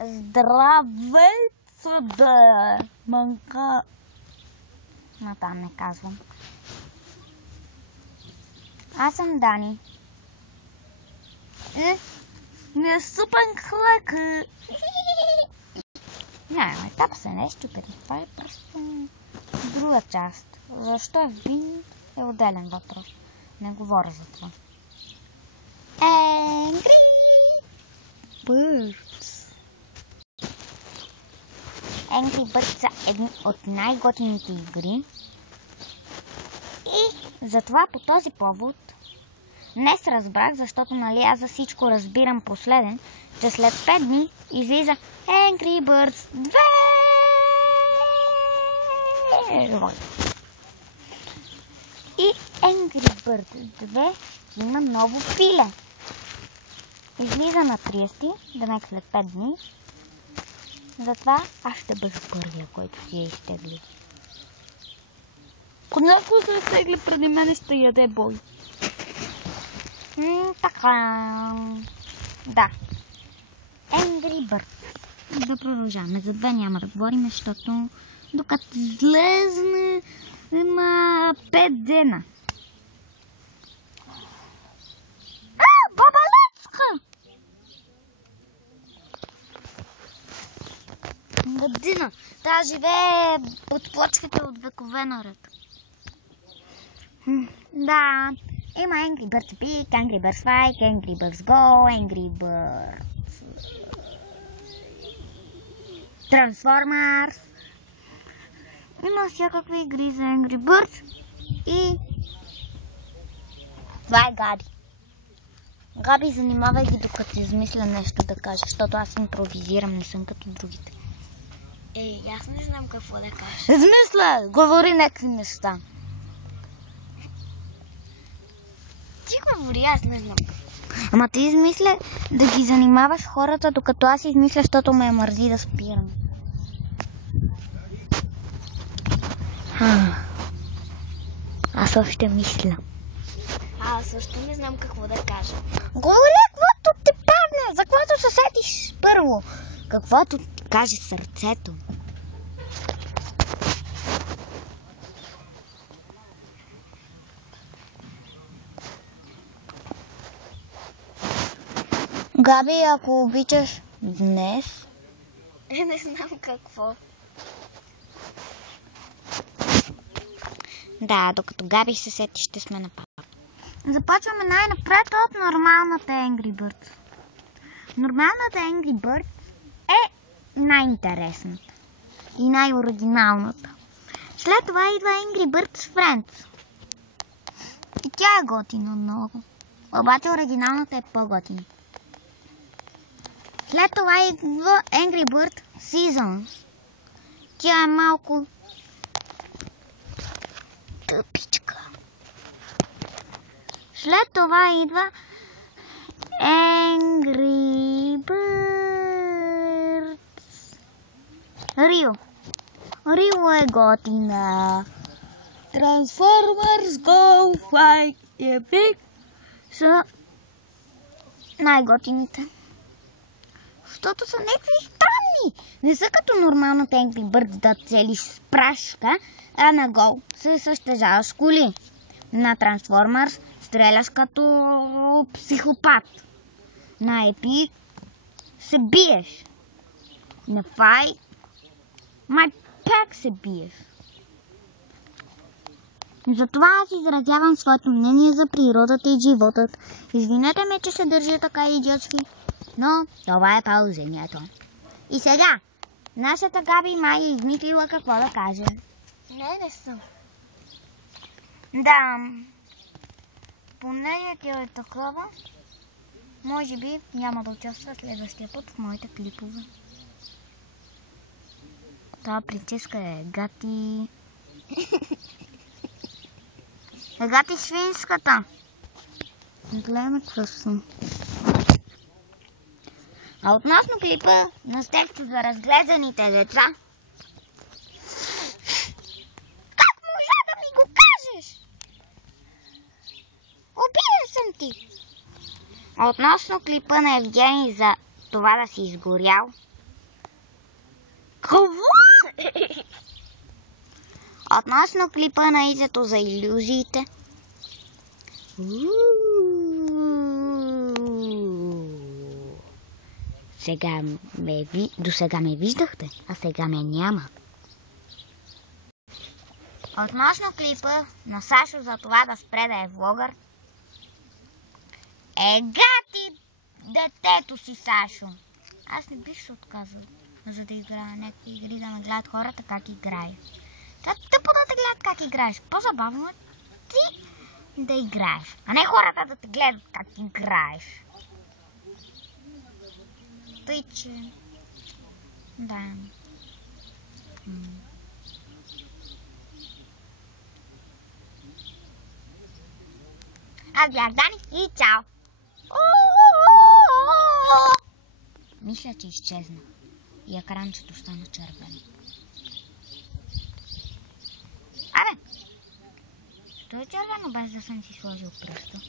Здравейца да манка. Натам не казвам. Аз съм Дани. Не съпен хлек. Няма, етап се нещо, това е просто друга част. Защо е вин е отделен въпрос. Не говоря за това. Angry Birds. Angry Birds са едни от най-готините игри. И затова по този повод днес разбрах, защото нали аз за всичко разбирам последен, че след 5 дни излиза Angry Birds 2. И Angry Birds 2 има ново пиле. Излиза на 30, демек след 5 дни. Затова аз ще бъда първия, който си я изтегли. Ако някой се изтегли преди мене, ще яде бой. Така. Да. Angry Birds. Да продължаваме. За 2 няма да говорим, защото докато излезне има 5 дена. Година. Тя живее под плочките от векове наред. Да. Има Angry Birds Big, Angry Birds Fight, Angry Birds Go, Angry Birds Transformers. Има всякакви игри за Angry Birds. И това е Габи. Габи, занимавай ги докато измисля нещо да кажа, защото аз импровизирам, не съм като другите. Аз не знам какво да кажа. Измисля! Говори някакви неща. Ти говори, аз не знам. Ама ти измисля да ги занимаваш хората, докато аз измисля, защото ме мързи да спирам. Аз още мисля. Аз също не знам какво да кажа. Говори каквото ти падне, за каквото се сетиш първо. Каквото ти каже сърцето. Габи, ако обичаш днес... Не знам какво. Да, докато Габи се сети, ще сме на папа. Започваме най-напред от нормалната Angry Birds. Нормалната Angry Birds е най-интересната и най-оригиналната. След това идва Angry Birds Friends. И тя е готина много. Обаче оригиналната е по-готина. След това идва Angry Birds Seasons. Тя е малко тъпичка. След това идва Angry Birds Rio. Рио е готина. Transformers Go Fight Epic са най-готините. Защото са някакви странни. Не са като нормалната Angry Birds да целиш с прашка, а на Go се състезаваш с коли. На Transformers стреляш като психопат. На Epic се биеш. На Fight май пак се биеш. Затова аз изразявам своето мнение за природата и животът. Извинете ме, че се държа така идиотски, но това е положението. И сега, нашата Габи май е измислила какво да каже. Не съм. Да, понеже е такова, може би няма да участва следващия път в моите клипове. Това прическа е Гати. Гати свинската. Гледаме какво съм. А относно клипа на текста за разгледаните деца, как можа да ми го кажеш? Обиден съм ти. А относно клипа на Евгений за това да си изгорял, Какво? Относно клипа на Изето за илюзиите. До сега ме виждахте, а сега ме няма. Относно клипа на Сашо за това да спре да е влогър. Гати детето си, Сашо. Аз не бих се отказал, за да играя някакви игри, да ме гледат хората как играя. Това тъпо да те гледат как играеш. По-забавно е ти да играеш, а не хората да те гледат как играеш. Тъй, че... Да. Аз бях Дани и чао! Мисля, че изчезна и екранчето стана червено. Абе, що е червено без да съм си сложил пръста?